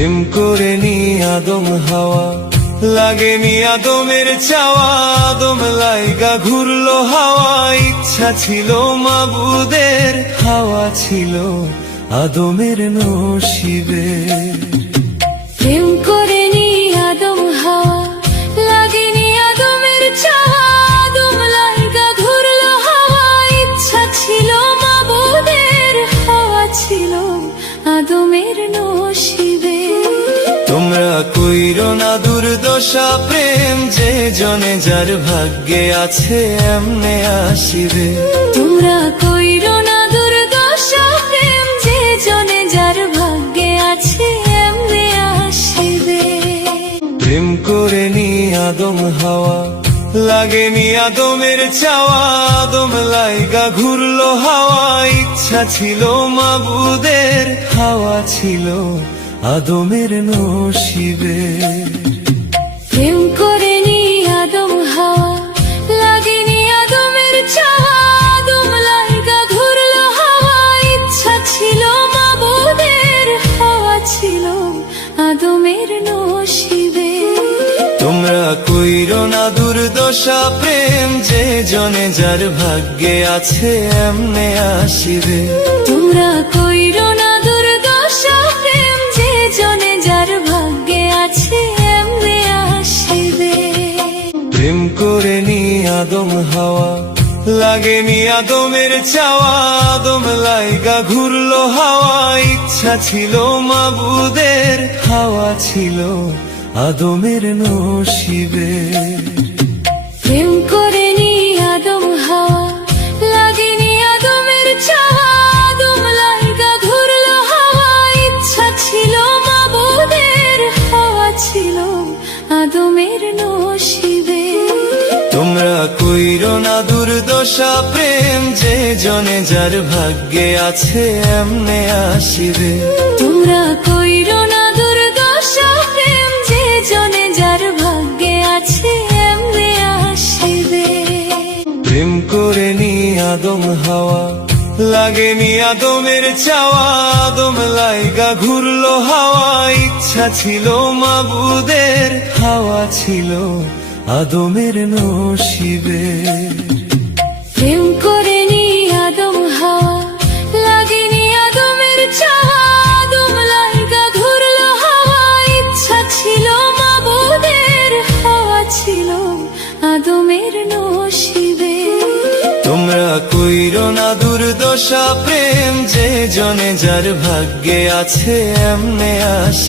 প্রেম করে নি আদম হাওয়া, লাগেনি আদমের চাওয়া, আদম লাইগা ঘুরলো হাওয়া। ইচ্ছা ছিল মাবুদের, হাওয়া ছিল আদমের নসিবে। প্রেম করে নি আদম হাওয়া, লাগেনি আদমের চাওয়া, আদম লাইগা ঘুরলো হাওয়া। ইচ্ছা ছিল মাবুদের, হাওয়া ছিল আদমের নসিবে। তোমরা কইরো না দুর্দশা, প্রেম যে জনে যার ভাগ্যে আছে এমনে আসিবে। তোমরা কইরো না দুর্দশা, প্রেম যে জনে যার ভাগ্যে আছে এমনে আসিবে। প্রেম করে নি আদম হাওয়া, লাগেনি আদমের চাওয়া, আদম লাইগা ঘুরলো হাওয়া। ইচ্ছা ছিল মাবুদের, হাওয়া ছিল আদমের নসিবে। প্রেম করে নি আদম হাওয়া, লাগেনি আদমের চাওয়া, আদম লাইগা ঘুরলো হাওয়া। ইচ্ছা ছিল মাবুদের, হাওয়া ছিল আদমের নসিবে। তোমরা কইরো না দুর্দশা, প্রেম যে জনে যার ভাগ্যে আছে এমনে আসিবে। তোমরা কইরো না দুর্দশা, প্রেম যে জনে যার ভাগ্যে আছে এমনে আসিবে। প্রেম করে নি আদম হাওয়া, লাগেনি আদমের চাওয়া, আদম লাইগা ঘুরলো হাওয়া। ইচ্ছা ছিল মাবুদের, হাওয়া ছিল আদমের নসিবে। প্রেম করে নি আদম হাওয়া, লাগেনি আদমের চাওয়া, আদম লাইগা ঘুরলো হাওয়া। ইচ্ছা ছিল মাবুদের, হাওয়া ছিল আদমের নসিবে। তোমরা কইরো না দুর্দশা, প্রেম যে জনে যার ভাগ্যে আছে এমনে আসিবে। তোমরা কইরো না দুর্দশা, প্রেম যে জনে যার ভাগ্যে আছে এমনে আসিবে। প্রেম করে নি আদম হাওয়া, লাগেনি আদমের চাওয়া, আদম লাইগা ঘুরলো হাওয়া। ইচ্ছা ছিল মাবুদের, হাওয়া ছিল আদমের নসিবে। প্রেম করে নি আদম হাওয়া, লাগেনি আদমের চাওয়া, আদম লাইগা ঘুরলো হাওয়া। ইচ্ছা ছিল মাবুদের, হাওয়া ছিল আদমের নসিবে। তোমরা কইরো না দুর্দশা, প্রেম যে জনে যার ভাগ্যে আছে এমনে আসিবে।